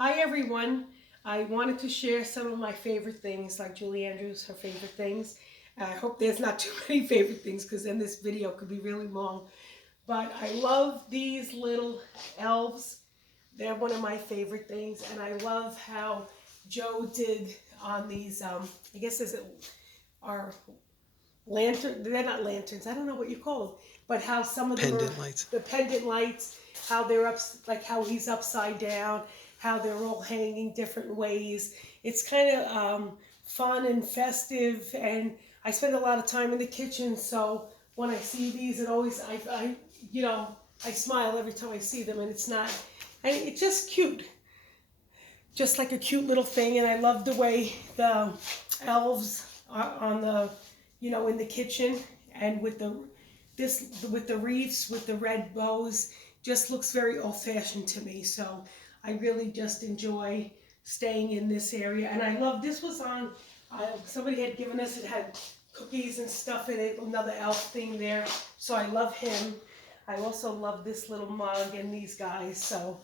Hi everyone. I wanted to share some of my favorite things, like Julie Andrews, her favorite things. I hope there's not too many favorite things because then this video could be really long. But I love these little elves. They're one of my favorite things. And I love how Joe did on these, I guess are lantern, they're not lanterns, I don't know what you call them, but how some of them are Pendant lights. the pendant lights, how they're up, like how he's upside down, how they're all hanging different ways. It's kind of fun and festive, and I spend a lot of time in the kitchen, so when I see these, it always, you know, I smile every time I see them, and it's just cute, just like a cute little thing. And I love the way the elves are on the, in the kitchen, and with the wreaths with the red bows, just looks very old fashioned to me. So I really just enjoy staying in this area. And I love this was on. Somebody had given us, it had cookies and stuff in it. Another elf thing there. So I love him. I also love this little mug and these guys. So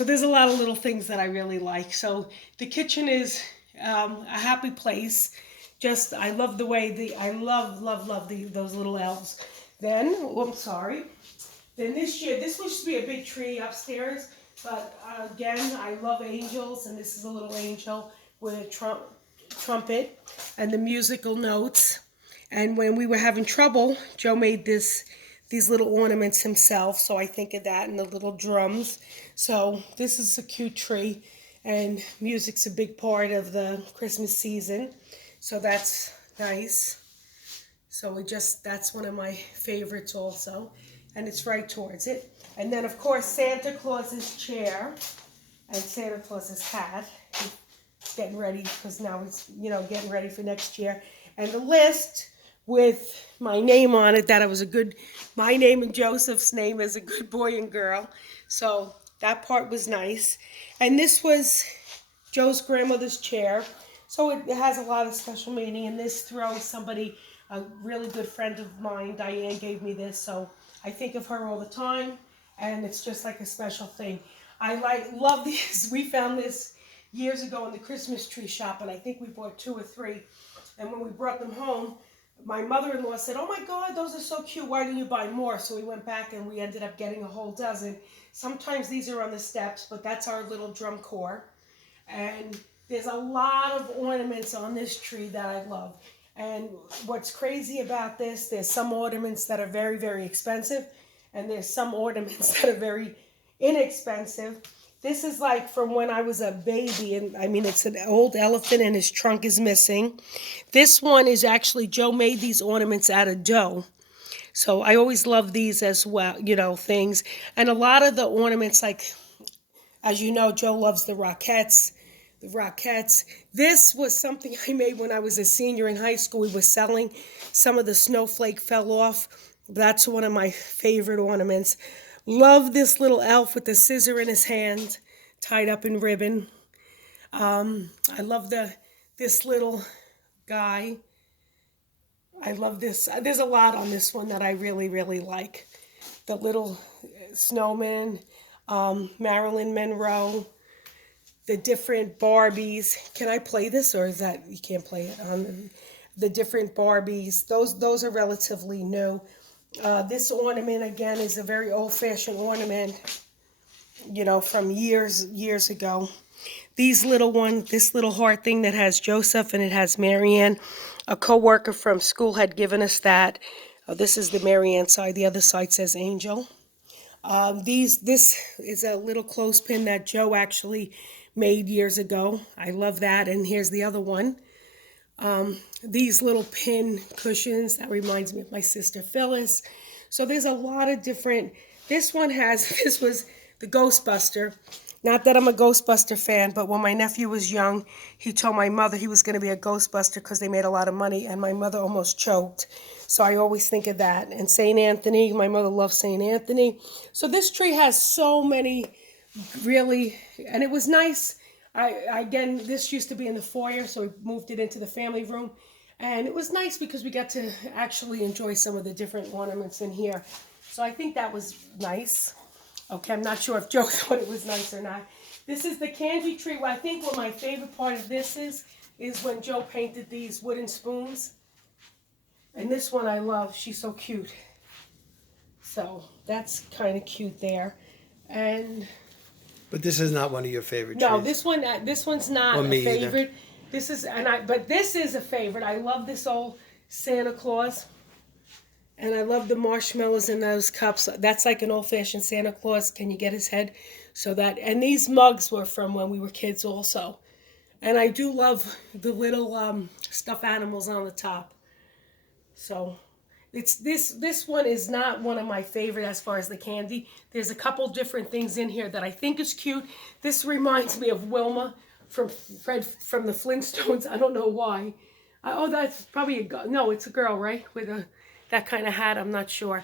there's a lot of little things that I really like. So the kitchen is a happy place. Just I love the way I love those little elves. Then, oh, I'm sorry. Then this year, this was supposed to be a big tree upstairs, but again, I love angels, and this is a little angel with a trumpet and the musical notes. And when we were having trouble, Joe made these little ornaments himself. So I think of that, and the little drums. So this is a cute tree, and music's a big part of the Christmas season. So that's nice. So that's one of my favorites also. And it's right towards it. And then of course Santa Claus's chair and Santa Claus's hat. Getting ready because now he's, getting ready for next year. And the list with my name on it, that my name and Joseph's name as a good boy and girl. So that part was nice. And this was Joe's grandmother's chair. So it has a lot of special meaning. And this throws a really good friend of mine, Diane, gave me this. So I think of her all the time. And it's just like a special thing. Love these. We found this years ago in the Christmas tree shop, and I think we bought 2 or 3. And when we brought them home, my mother-in-law said, "Oh my God, those are so cute. Why didn't you buy more?" So we went back and we ended up getting a whole dozen. Sometimes these are on the steps, but that's our little drum corps. And there's a lot of ornaments on this tree that I love. And what's crazy about this, there's some ornaments that are very, very expensive, and there's some ornaments that are very inexpensive. This is like from when I was a baby, and I mean, it's an old elephant and his trunk is missing. This one is actually, Joe made these ornaments out of dough. So I always love these as well, things. And a lot of the ornaments, like, as you know, Joe loves the Rockettes. The Rockettes. This was something I made when I was a senior in high school. We were selling. Some of the snowflake fell off. That's one of my favorite ornaments. Love this little elf with the scissor in his hand, tied up in ribbon. I love this little guy. I love this. There's a lot on this one that I really, really like. The little snowman, Marilyn Monroe, the different Barbies. Can I play this, or is that you can't play it? The different Barbies. Those are relatively new. This ornament again is a very old-fashioned ornament, from years ago. This little heart thing that has Joseph and it has MaryAnn. A co-worker from school had given us that. This is the MaryAnn side. The other side says Angel. This is a little clothespin that Joe actually made years ago. I love that. And here's the other one. These little pin cushions, that reminds me of my sister Phyllis. So there's a lot of different, this was the Ghostbuster. Not that I'm a Ghostbuster fan, but when my nephew was young, he told my mother he was going to be a Ghostbuster because they made a lot of money, and my mother almost choked. So I always think of that. And St. Anthony, my mother loves St. Anthony. So this tree has so many really, and it was nice. Again, this used to be in the foyer, so we moved it into the family room. And it was nice because we got to actually enjoy some of the different ornaments in here. So I think that was nice. Okay, I'm not sure if Joe thought it was nice or not. This is the candy tree. Well, I think what my favorite part of this is when Joe painted these wooden spoons. And this one I love. She's so cute. So that's kind of cute there. And But this is not one of your favorite no, trees. this one's not a favorite. This is but this is a favorite. I love this old Santa Claus. And I love the marshmallows in those cups. That's like an old-fashioned Santa Claus. Can you get his head? So that, and these mugs were from when we were kids also. And I do love the little stuffed animals on the top. So it's this one is not one of my favorite as far as the candy. There's a couple different things in here that I think is cute. This reminds me of Wilma from the Flintstones. I don't know why. Oh, that's probably it's a girl, right? With that kind of hat. I'm not sure.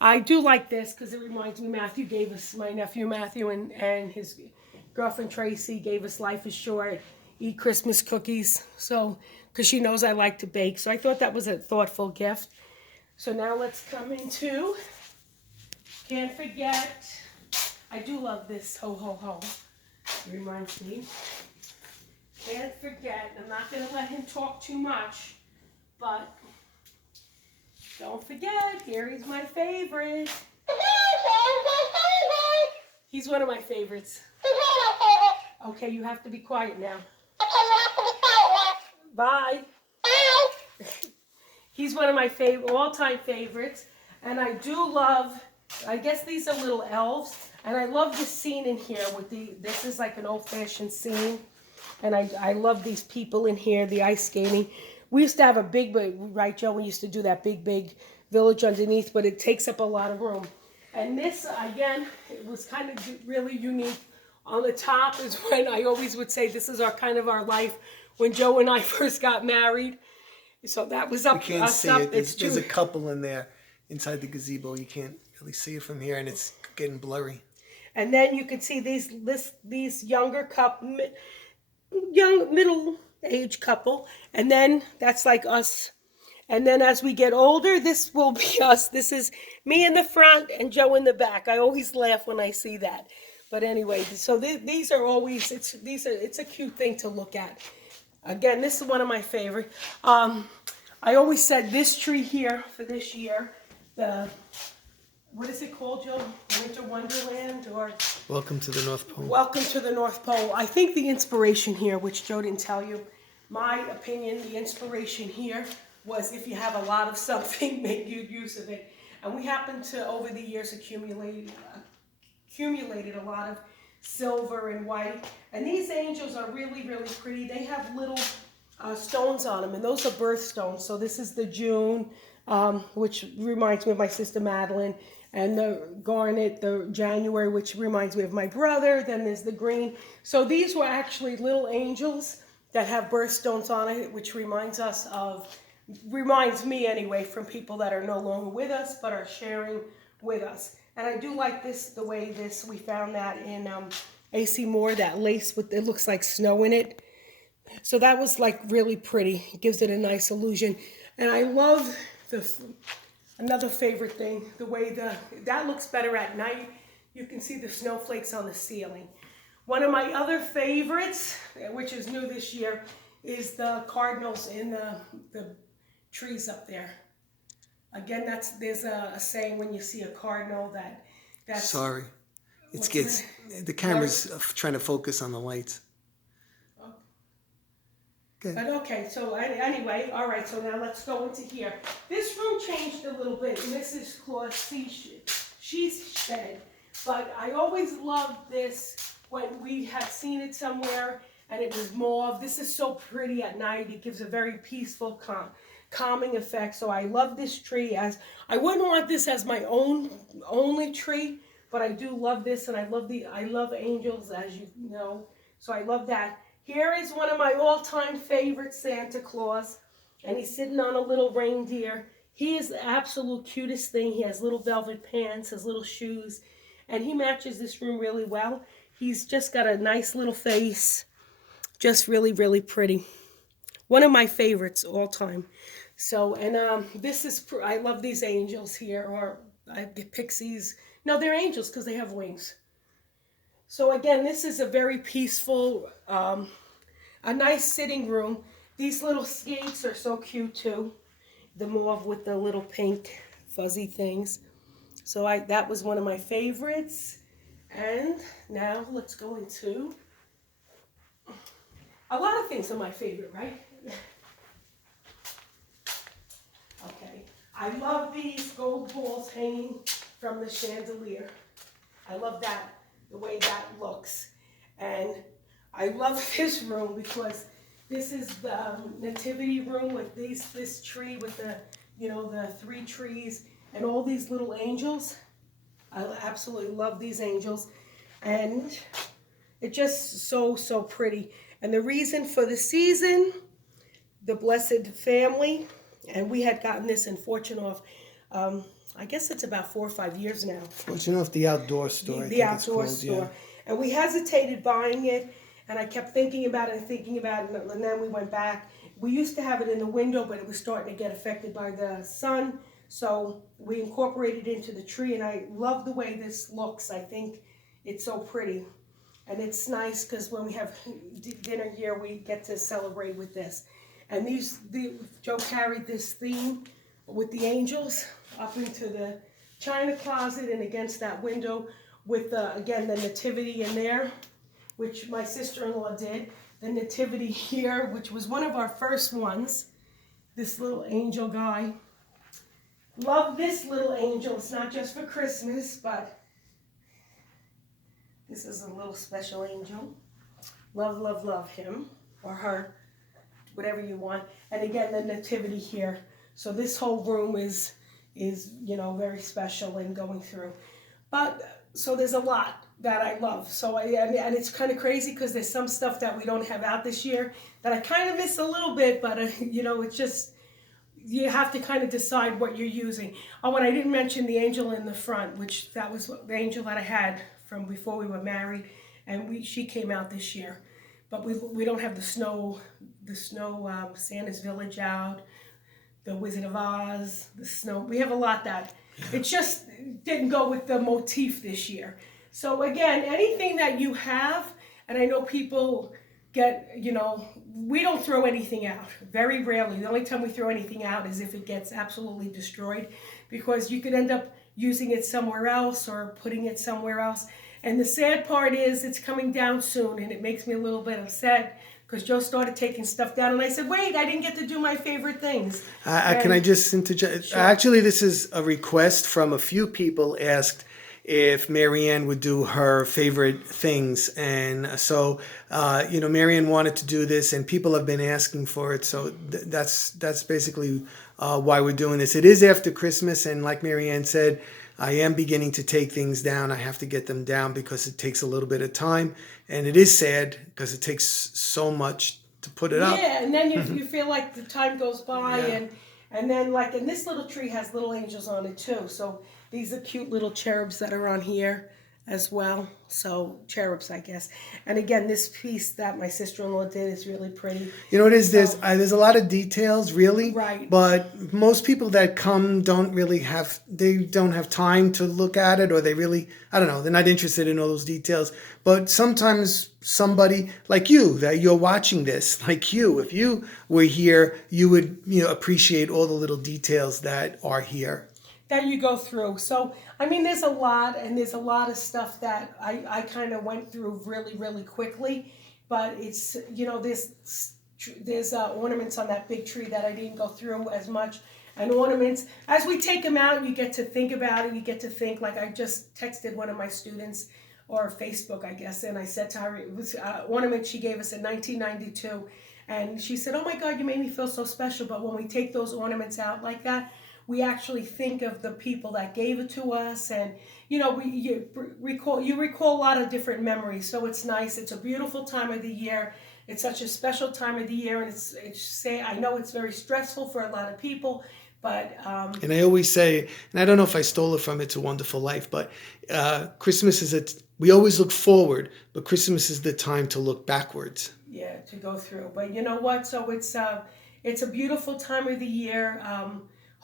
I do like this because it reminds me. Matthew gave us, my nephew Matthew and his girlfriend Tracy gave us Life is Short, eat Christmas cookies. So because she knows I like to bake, so I thought that was a thoughtful gift. So now let's come into, can't forget, I do love this ho ho ho. It reminds me. Can't forget, I'm not going to let him talk too much, but don't forget, Gary's my favorite. He's one of my favorites. Okay, you have to be quiet now. Bye. He's one of my all-time favorites. And I do love, I guess these are little elves. And I love the scene in here with this is like an old-fashioned scene. And I love these people in here, the ice skating. We used to have a big, right, Joe? We used to do that big village underneath, but it takes up a lot of room. And this, again, it was kind of really unique. On the top is when I always would say this is our life when Joe and I first got married. So that was up. You can't see it. There's a couple in there inside the gazebo. You can't really see it from here, and it's getting blurry. And then you could see these younger couple, young middle-aged couple, and then that's like us. And then as we get older, this will be us. This is me in the front and Joe in the back. I always laugh when I see that. But anyway, so these are always, it's a cute thing to look at. Again, this is one of my favorite. I always said this tree here for this year, what is it called, Joe? Winter Wonderland or? Welcome to the North Pole. Welcome to the North Pole. I think the inspiration here, which Joe didn't tell you, my opinion, the inspiration here was if you have a lot of something, make good use of it. And we happen to, over the years, accumulated a lot of silver and white. And these angels are really, really pretty. They have little stones on them, and those are birthstones. So this is the June, which reminds me of my sister Madeline, and the garnet, the January, which reminds me of my brother. Then there's the green. So these were actually little angels that have birthstones on it, which reminds me anyway, from people that are no longer with us but are sharing with us. And I do like this, the way this, we found that in AC Moore, that lace with, it looks like snow in it. So that was like really pretty. It gives it a nice illusion. And I love another favorite thing, the way that looks better at night. You can see the snowflakes on the ceiling. One of my other favorites, which is new this year, is the cardinals in the trees up there. Again, there's a saying when you see a cardinal that's... Sorry. The camera's trying to focus on the lights. But okay, so anyway, all right, so now let's go into here. This room changed a little bit. Mrs. Claus, she's shed. But I always loved this when we had seen it somewhere and it was mauve. This is so pretty at night. It gives a very peaceful, calming effect. So I love this tree. I wouldn't want this as my only tree, but I do love this, and I love angels, as you know. So I love that. Here is one of my all-time favorite Santa Claus, and he's sitting on a little reindeer. He is the absolute cutest thing. He has little velvet pants, his little shoes, and he matches this room really well. He's just got a nice little face, just really, really pretty. One of my favorites all time. So, and this is, I love these angels here, or I get pixies, No, they're angels because they have wings. So again, this is a very peaceful, a nice sitting room. These little skates are so cute too. The mauve with the little pink fuzzy things. So that was one of my favorites. And now let's go into, a lot of things are my favorite, right? Okay. I love these gold balls hanging from the chandelier. I love that, the way that looks. And I love this room because this is the Nativity Room with this tree with the, the 3 trees and all these little angels. I absolutely love these angels. And it's just so, so pretty. And the reason for the season, the Blessed Family, and we had gotten this in Fortune-Off, I guess it's about 4 or 5 years now. Fortune-Off, the outdoor store. The outdoor store. Yeah. And we hesitated buying it, and I kept thinking about it, and then we went back. We used to have it in the window, but it was starting to get affected by the sun, so we incorporated it into the tree, and I love the way this looks. I think it's so pretty. And it's nice because when we have dinner here, we get to celebrate with this. And Joe carried this theme with the angels up into the china closet and against that window with, again, the nativity in there, which my sister-in-law did. The nativity here, which was one of our first ones. This little angel guy. Love this little angel. It's not just for Christmas, but this is a little special angel. Love, love, love him or her, whatever you want. And again, the nativity here. So this whole room is very special and going through. But so there's a lot that I love. So and it's kind of crazy because there's some stuff that we don't have out this year that I kind of miss a little bit. But it's just, you have to kind of decide what you're using. Oh, and I didn't mention the angel in the front, which that was the angel that I had from before we were married, and she came out this year. But we don't have the snow Santa's Village out, the Wizard of Oz, the snow. We have a lot that it just didn't go with the motif this year. So again, anything that you have, and I know people get, we don't throw anything out. Very rarely. The only time we throw anything out is if it gets absolutely destroyed, because you could end up using it somewhere else or putting it somewhere else. And the sad part is it's coming down soon, and it makes me a little bit upset because Joe started taking stuff down, and I said, wait, I didn't get to do my favorite things. Can I just interject? Sure. Actually, this is a request from a few people asked if MaryAnn would do her favorite things. And so, MaryAnn wanted to do this, and people have been asking for it. So that's basically why we're doing this. It is after Christmas, and like MaryAnn said, I am beginning to take things down. I have to get them down because it takes a little bit of time. And it is sad because it takes so much to put it up. Yeah, and then you feel like the time goes by, Yeah. and then and this little tree has little angels on it too. So these are cute little cherubs that are on here as well. So cherubs, I guess. And again, this piece that my sister-in-law did is really pretty. You know what it is? There's a lot of details, really. Right. But most people that come don't have time to look at it, or they really, I don't know, they're not interested in all those details. But sometimes somebody like you, that you're watching this, like you, if you were here, you would appreciate all the little details that are here. That you go through. So, I mean, there's a lot, and there's a lot of stuff that I kind of went through really, really quickly. But it's, there's ornaments on that big tree that I didn't go through as much. And ornaments, as we take them out, you get to think about it. You get to think, like I just texted one of my students, or Facebook, I guess, and I said to her, it was ornament she gave us in 1992. And she said, oh my God, you made me feel so special. But when we take those ornaments out like that, we actually think of the people that gave it to us, and you recall a lot of different memories. So it's nice. It's a beautiful time of the year. It's such a special time of the year, and I know it's very stressful for a lot of people, but and I always say, and I don't know if I stole it from It's a Wonderful Life, but Christmas we always look forward, but Christmas is the time to look backwards. Yeah, to go through. But you know what? So it's a beautiful time of the year.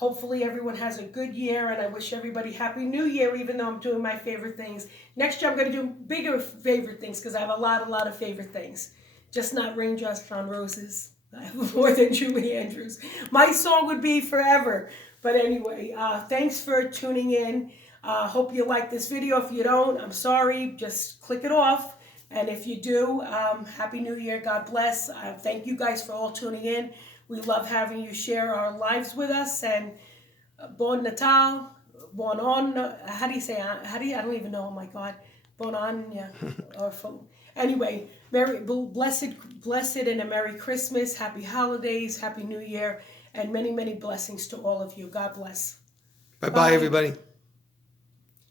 Hopefully everyone has a good year, and I wish everybody Happy New Year, even though I'm doing my favorite things. Next year I'm going to do bigger favorite things, because I have a lot of favorite things. Just not raindrops on roses. I have more than Julie Andrews. My song would be Forever. But anyway, thanks for tuning in. Hope you like this video. If you don't, I'm sorry. Just click it off. And if you do, Happy New Year. God bless. Thank you guys for all tuning in. We love having you share our lives with us. And Bon Natal, Bon On, how do you say, I don't even know, oh my God. Bon On, yeah. Anyway, blessed and a Merry Christmas, Happy Holidays, Happy New Year, and many, many blessings to all of you. God bless. Bye-bye, everybody.